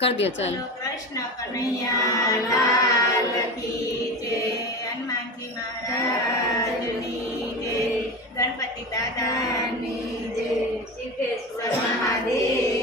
કર દો, ચાલો. કૃષ્ણ કનૈયા લાલ કી હનુમાનજી મહારાજની જય, ગણપતિ દાદાની જય સિદ્ધેશ્વર મહાદેવ.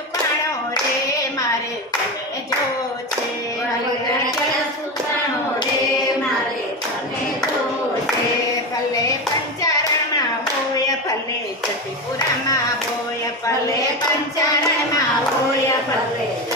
સુખાણો રે મારે. જો છે. સુખાણો રે મારે. તમે જો છે. ભલે પંચારણમાં હોય ભલે જતીપુરામાં હોય ભલે પંચારણમાં હોય ભલે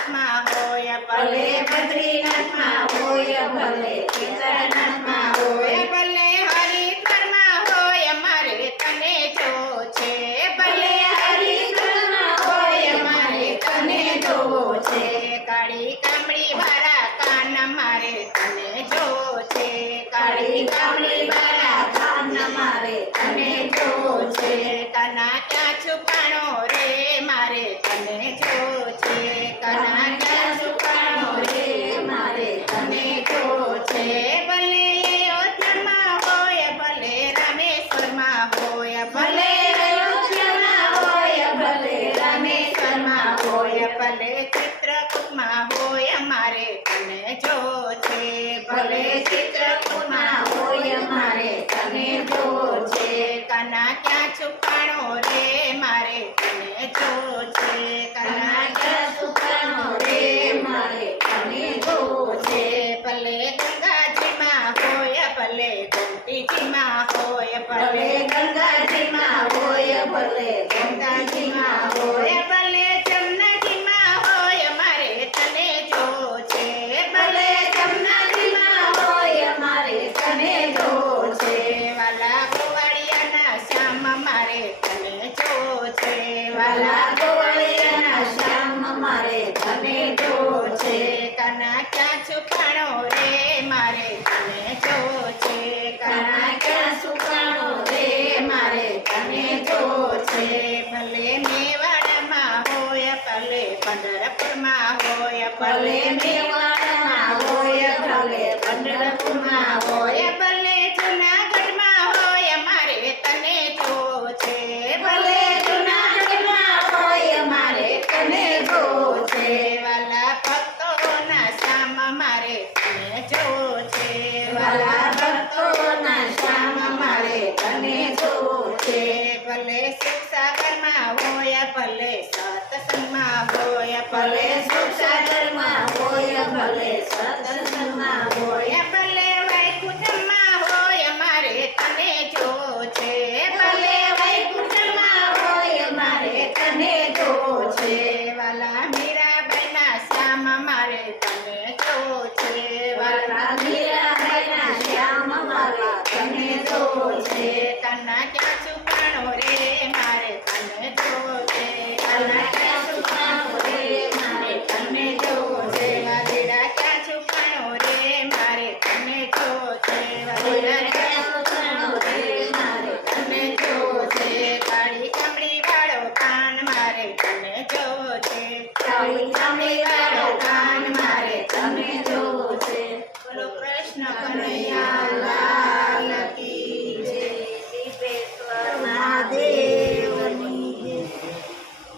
ભદ્રીનાથમાં હોય ભલે ભદ્રીનાથમાં હોય ભલે કેતરનાથ ભલે ચિત્રકુમાં હોય મારે તને જો છે, કના ક્યાં છુપાણો રે મારે તને જો છે, કના ભલે ગંગાજીમાં હોય, ભલે ગોપીજીમાં હોય, ભલે ગંગાજીમાં હોય, ભલે ગંગાજી ભલે જો છે. વાલા ભક્તોના શામ મારે તને જો છે. વાલા ભક્તોના સુખસાગરમાં હોય, ભલે સત્સંગમાં હોય, ભલે સુખસાગરમાં હોય ભલે સત્સંગમાં હોય હોય ભલે વૈકુંઠમાં હોય મારે તને જો છે ભલે વૈકુંઠમાં હોય મારે તને જો છે વાલા મીરાબાઈના શ્યામ મારે તને જો છે વાલા મીરાબાઈના શ્યામ મારે તને છે તના ક્યાં છુપાણો કાળી કમળી વાળો કાન મારે તને જો છે ચામડી